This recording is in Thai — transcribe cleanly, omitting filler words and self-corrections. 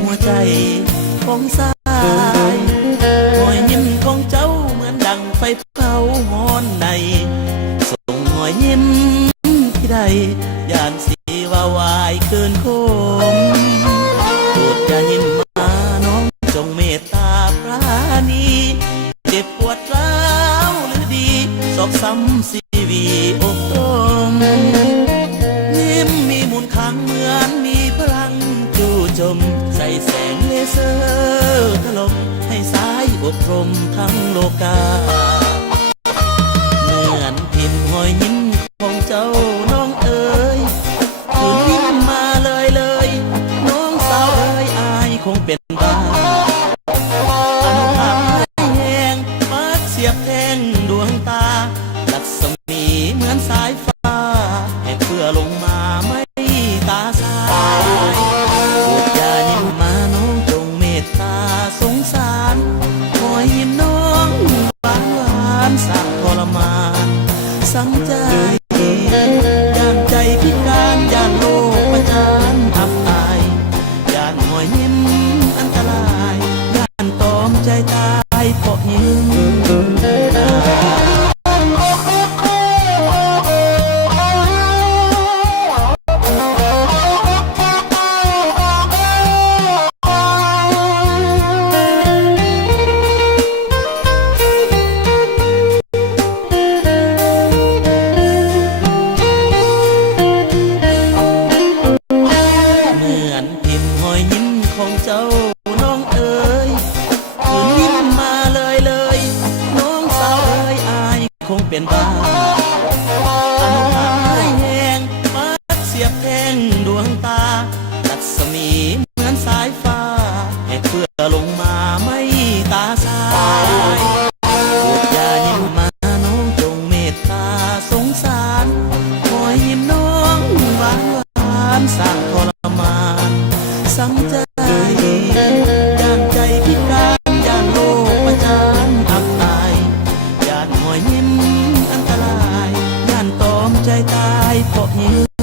หัวใจของสายหอยยิ้มของเจ้าเหมือนดังไฟเผาหอนในส่งหอยยิ้มที่ใดย่านสีว่าวายเกินคมโปรดอย่าหิมมาน้องจงเมตตาปราณีเจ็บปวดร้าวหรือดีสอกซ้ำสีวีอกตรมยิ้มมีมูลค้างเหมือนมีพลังจู่โจมใส่แสงเลเซอร์ถล่มให้สายอบรมทั้งโลกาเหมือนพิมพ์หอยยิ้มของเจ้าน้องเอ๋ยคืนยิ้มมาเลยน้องสาวเอ๋ยอายคงเป็นบ้าอันทำให้แหงมักเสียบแทงดวงตาลักษมีเหมือนสายฟ้าให้เพื่อลงมาไม่ตาสายโปรดอย่ายิ้มมาน้องจงเมตตาสงสารคอยยิ้มน้องหวานสักทรมานซ้ำใจย่านใจพิการย่านโลกประจานอับอายย่านหอยยิ้มอันตรายย่านตอมใจตายเพราะยิ้มของเจ้าน้องเอ๋ยคืนยิ้มมาเลยน้องสาวเอ๋ยอายคงเป็นบ้าอันหายแหงมักเสียบแทงดวงตาลักษมีเหมือนสายฟ้าให้เพื่อลงมาไม่ตาสายโปรดอย่ายิ้มมาน้องจงเมตตาสงสารคอยยิ้มน้องหวานสักทรมานซ้ำใจย่านใจพิการย่านโลกประจานอับอายย่านหอยยิ้มอันตรายย่านตอมใจตายเพราะยิ้ม